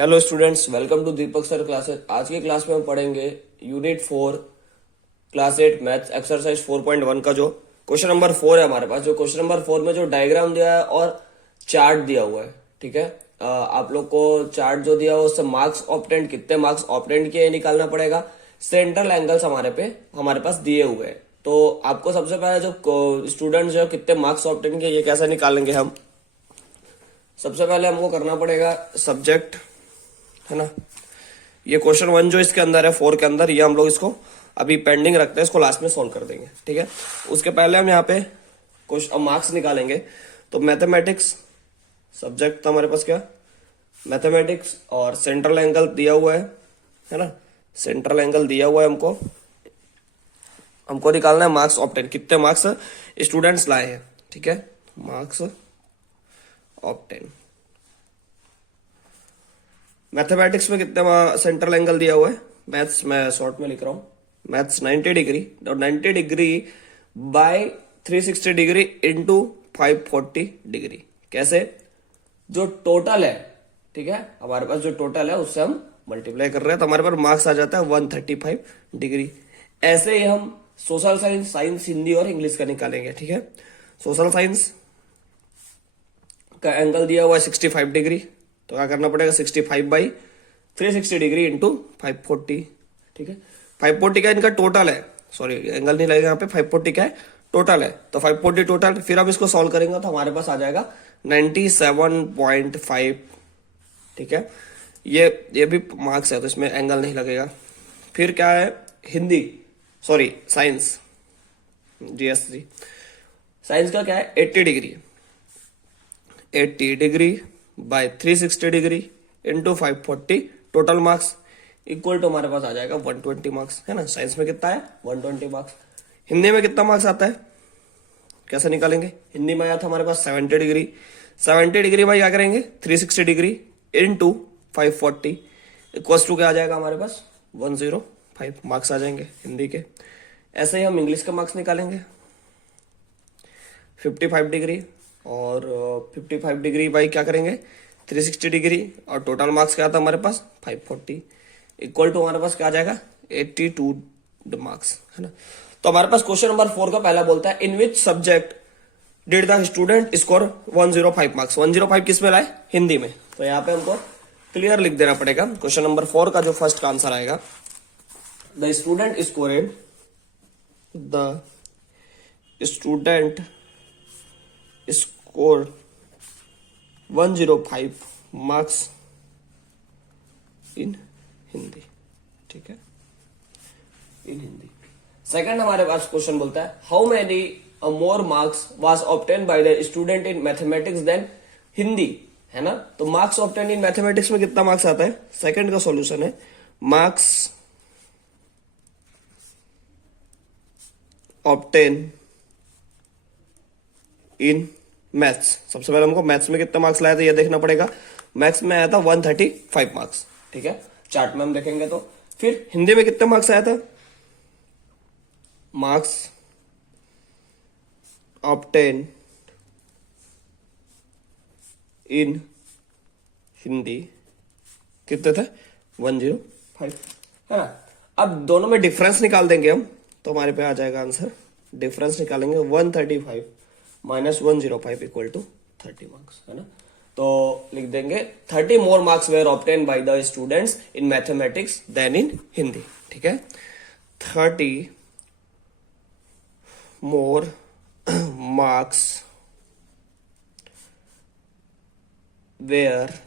Hello students, welcome to Deepak sir classes. आज की class में हम पढ़ेंगे यूनिट 4 क्लास 8 मैथ्स एक्सरसाइज 4.1 का जो क्वेश्चन नंबर 4 है हमारे पास। जो क्वेश्चन नंबर 4 में जो डायग्राम दिया है और चार्ट दिया हुआ है, ठीक है। आप लोग को चार्ट जो दिया हुआ है उससे मार्क्स ऑब्टेंड, कितने मार्क्स ऑब्टेंड किए निकालना पड़ेगा। सेंट्रल एंगल्स हमारे पास दिए हुए हैं। तो आपको सबसे पहले जो स्टूडेंट जो कितने मार्क्स ऑब्टेंड किए ये कैसे निकालेंगे हम। सबसे पहले हमको करना पड़ेगा सब्जेक्ट, है ना। ये क्वेश्चन 1 जो इसके अंदर है 4 के अंदर, ये हम लोग इसको अभी पेंडिंग रखते हैं, इसको लास्ट में सॉल्व कर देंगे, ठीक है। उसके पहले हम यहाँ पे कुछ मार्क्स निकालेंगे। तो मैथमेटिक्स सब्जेक्ट था हमारे पास, क्या मैथमेटिक्स, और सेंट्रल एंगल दिया हुआ है ना। सेंट्रल एंगल दिया हुआ है हमको निकालना है मार्क्स ऑब्टेन, कितने मार्क्स स्टूडेंट्स लाए हैं, ठीक है। मार्क्स ऑब्टेन मैथमेटिक्स में कितने सेंट्रल एंगल दिया हुआ है, मैथ्स में शॉर्ट में लिख रहा हूं, मैथ्स 90 डिग्री, और 90 degree by 360 degree into 540 degree. कैसे, जो टोटल है, ठीक है, हमारे पास जो टोटल है उससे हम मल्टीप्लाई कर रहे हैं तो हमारे पास मार्क्स आ जाता है 135 डिग्री। ऐसे ही हम सोशल साइंस, साइंस, हिंदी और इंग्लिश का निकालेंगे, ठीक है। सोशल साइंस का एंगल दिया हुआ है 65 डिग्री, तो क्या करना पड़ेगा 65 बाई 360 डिग्री इंटू 540, ठीक है। 540 का इनका टोटल है, सॉरी एंगल नहीं लगेगा यहाँ पे, 540 का है टोटल है, तो 540 टोटल। फिर हम इसको सॉल्व करेंगे तो हमारे पास आ जाएगा 97.5, ठीक है। ये भी मार्क्स है तो इसमें एंगल नहीं लगेगा। फिर क्या है, Hindi, sorry science, GST science का क्या है 80 degree, 80 degree by 360 degree into 540, total marks equal to हमारे पास आ जाएगा 120 मार्क्स, है ना। साइंस में कितना है 120 मार्क्स। हिंदी में कितना मार्क्स आता है, कैसे निकालेंगे। हिंदी में आया था हमारे पास 70 डिग्री, 70 डिग्री बाई क्या करेंगे 360 डिग्री इंटू 540 इक्वल टू क्या आ जाएगा हमारे पास 105 मार्क्स आ जाएंगे हिंदी के। ऐसे ही हम इंग्लिश के मार्क्स निकालेंगे, 55 डिग्री और 55 डिग्री बाई क्या करेंगे 360 डिग्री, और टोटल मार्क्स क्या था हमारे पास 540 इक्वल टू हमारे पास क्या आ जाएगा 82 मार्क्स, है ना। तो हमारे पास क्वेश्चन नंबर 4 का पहला बोलता है in which subject did the student score 105 marks. 105 किस में लाए, हिंदी में। तो यहाँ पे हमको क्लियर लिख देना पड़ेगा। क्वेश्चन नंबर 4 का जो फर्स्ट का आंसर आएगा, the student scored, the student score 105 marks in Hindi, ठीक है, इन हिंदी। सेकंड हमारे पास क्वेश्चन बोलता है how many more marks was obtain by the student in mathematics then Hindi, है ना। तो मार्क्स ऑब्टेन इन मैथमेटिक्स में कितना मार्क्स आता है, सेकंड का सॉल्यूशन है मार्क्स ऑब्टेन इन मैथ्स। सबसे पहले हमको मैथ्स में कितना मार्क्स लाया था ये देखना पड़ेगा। मैथ्स में आया था 135 मार्क्स, ठीक है, चार्ट में हम देखेंगे तो। फिर हिंदी में कितना मार्क्स आया था, मार्क्स ऑब्टेन इन हिंदी कितने थे 105, है ना। अब दोनों में डिफरेंस निकाल देंगे हम तो हमारे पे आ जाएगा आंसर, डिफरेंस निकालेंगे 135 माइनस 105 इक्वल टू 30 मार्क्स, है ना। तो लिख देंगे 30 more marks were obtain by the students in mathematics than in Hindi, ठीक है। 30 मोर मार्क्स वेयर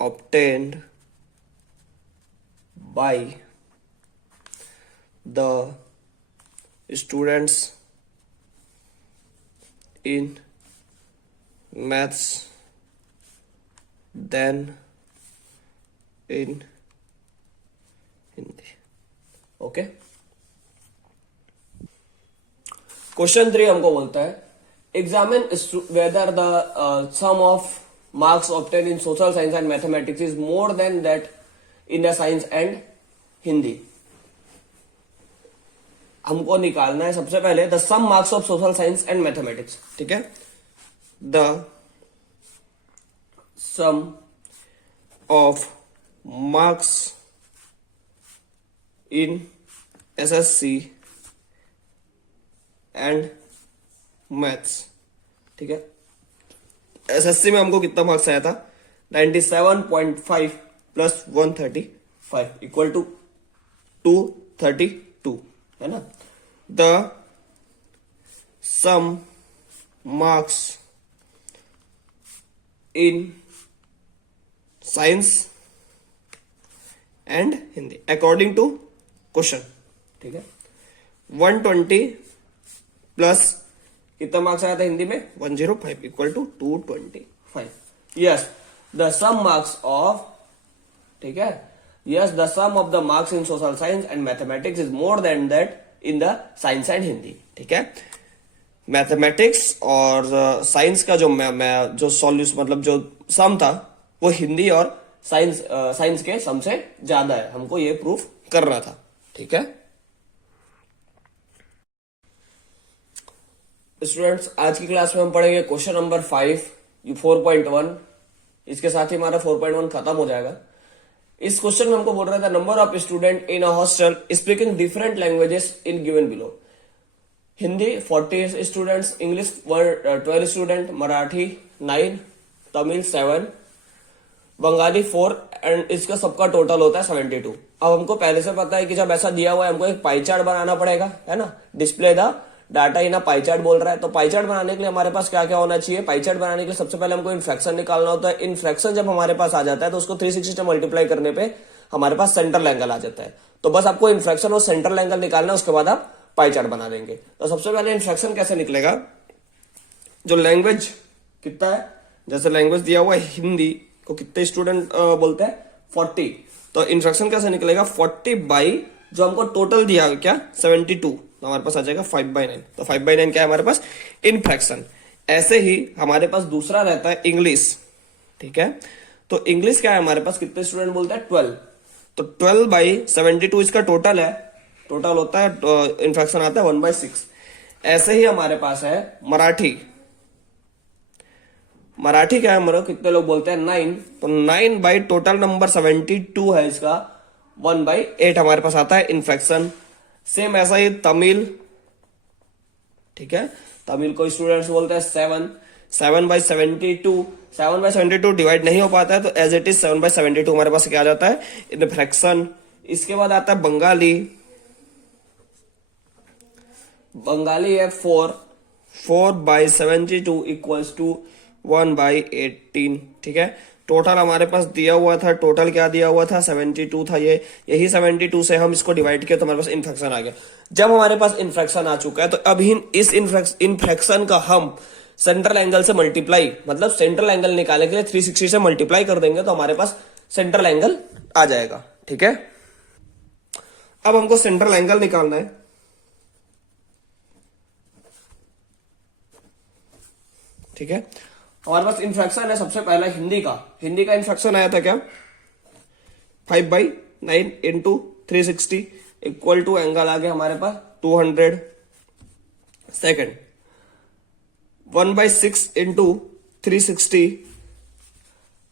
obtained by the students in maths than in Hindi, okay. Question 3 हमको बोलता है examine whether the sum of marks obtain in social science and mathematics is more than that in the science and Hindi. हमको निकालना है सबसे पहले the sum marks of social science and mathematics, ठीक है। The sum of marks in SSC and maths. ठीक है, SSC में हमको कितना मार्क्स आया था 97.5 प्लस 135 इक्वल टू 232 है ना। The sum marks in science and Hindi according to question. ठीक है, 120 प्लस कितना मार्क्स आया था हिंदी में 105 equal to 225। Yes the sum marks of, ठीक है, yes the sum of the marks in social science and mathematics is more than that in the science and Hindi. ठीक है, मैथमेटिक्स और साइंस का जो सॉल्यूशन मतलब जो सम था वो हिंदी और साइंस के सम से ज्यादा है, हमको ये प्रूफ करना था। ठीक है स्टूडेंट्स, आज की क्लास में हम पढ़ेंगे क्वेश्चन नंबर 5 4.1। इसके साथ ही हमारा 4.1 खत्म हो जाएगा। इस क्वेश्चन में हमको बोल रहा था number of student in a hostel speaking different languages in given below. Hindi 40 students, English 12 student, Marathi 9, Tamil 7, Bengali 4 and इसका सबका टोटल होता है 72। अब हमको पहले से पता है कि जब ऐसा दिया हुआ है हमको एक पाई चार्ट बनाना पड़ेगा, है ना। Display the data in pie chart बोल रहा है, तो पाई चार्ट बनाने के लिए हमारे पास क्या क्या होना चाहिए। पाई चार्ट बनाने के लिए सबसे पहले हमको इनफ्रैक्शन निकालना होता है। इनफ्रैक्शन जब हमारे पास आ जाता है तो उसको 360 से मल्टीप्लाई करने पे हमारे पास सेंट्रल एंगल आ जाता है। तो बस आपको इनफ्रैक्शन और सेंट्रल एंगल निकालना है, उसके बाद आप पाई चार्ट बना देंगे। तो सबसे पहले इनफ्रैक्शन कैसे निकलेगा, जो लैंग्वेज कितना है, जैसे लैंग्वेज दिया हुआ है हिंदी को कितने स्टूडेंट बोलते हैं 40, तो इनफ्रैक्शन कैसे निकलेगा 40 बाई जो हमको टोटल दिया क्या 72, तो हमारे पास आ जाएगा 5/9। तो 5/9 क्या है हमारे पास इनफ्रैक्शन। ऐसे ही हमारे पास दूसरा रहता है इंग्लिश। ठीक है, तो इंग्लिश क्या है हमारे पास कितने स्टूडेंट बोलते हैं 12, तो 12/72 इसका टोटल है, टोटल होता है इनफ्रैक्शन आता है 1/6। ऐसे ही हमारे पास है मराठी। मराठी क्या है हमारे कितने लोग बोलते हैं 9, तो 9 बाई टोटल नंबर 72 है इसका 1/8 हमारे पास आता है इनफ्रैक्शन। सेम ऐसा ही तमिल, ठीक है, तमिल को स्टूडेंट्स बोलते हैं 7, 7/72, 7/72 डिवाइड नहीं हो पाता है तो एज इट इज 7/72 हमारे पास क्या आ जाता है इनफ्रैक्शन। इसके बाद आता है बंगाली। बंगाली है 4/72 इक्वल्स टू 1/18। ठीक है, टोटल हमारे पास दिया हुआ था, टोटल क्या दिया हुआ था 72 था, यही 72 से हम इसको डिवाइड किया तो हमारे पास इनफ्रैक्शन आ गया। जब हमारे पास इनफ्रैक्शन आ चुका है तो अब इस इनफ्रैक्शन का हम सेंट्रल एंगल से मल्टीप्लाई, मतलब सेंट्रल एंगल निकालने के लिए 360 से मल्टीप्लाई कर देंगे तो हमारे पास सेंट्रल एंगल आ जाएगा। ठीक है, अब हमको सेंट्रल एंगल निकालना है। ठीक है, हमारे पास इनफ्रैक्शन है सबसे पहला हिंदी का इनफ्रैक्शन आया था क्या 5/9 इंटू 360 इक्वल टू एंगल आ गया हमारे पास 200। सेकंड 1/6 इंटू 360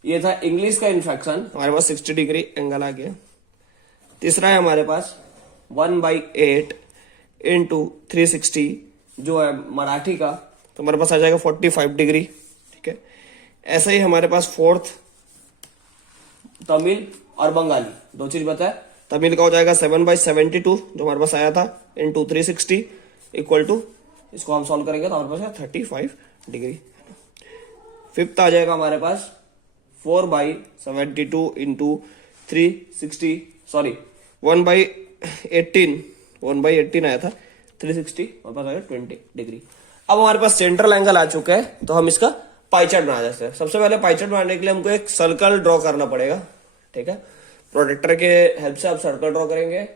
ये था इंग्लिश का इनफ्रैक्शन, हमारे पास 60 डिग्री एंगल आ गया। तीसरा है हमारे पास 1/8 इंटू 360 जो है मराठी का, तो हमारे पास आ जाएगा 45 डिग्री। ठीक है, ऐसा ही हमारे पास फोर्थ तमिल और बंगाली दो चीज बताए। तमिल का हो जाएगा 7/72 जो हमारे पास आया था इंटू 360 इक्वल टू, इसको हम सॉल्व करेंगे तो हमारे पास 35 डिग्री। फिफ्थ आ जाएगा हमारे पास 4/72 इंटू 360, सॉरी 1/18 आया था 360 हमारे पास आएगा 20 डिग्री। अब हमारे पास सेंट्रल एंगल आ चुका है तो हम इसका पाई चार्ट बना सकते हैं। सबसे पहले पाई चार्ट बनाने के लिए हमको एक सर्कल ड्रॉ करना पड़ेगा। ठीक है, प्रोटेक्टर के हेल्प से आप सर्कल ड्रॉ करेंगे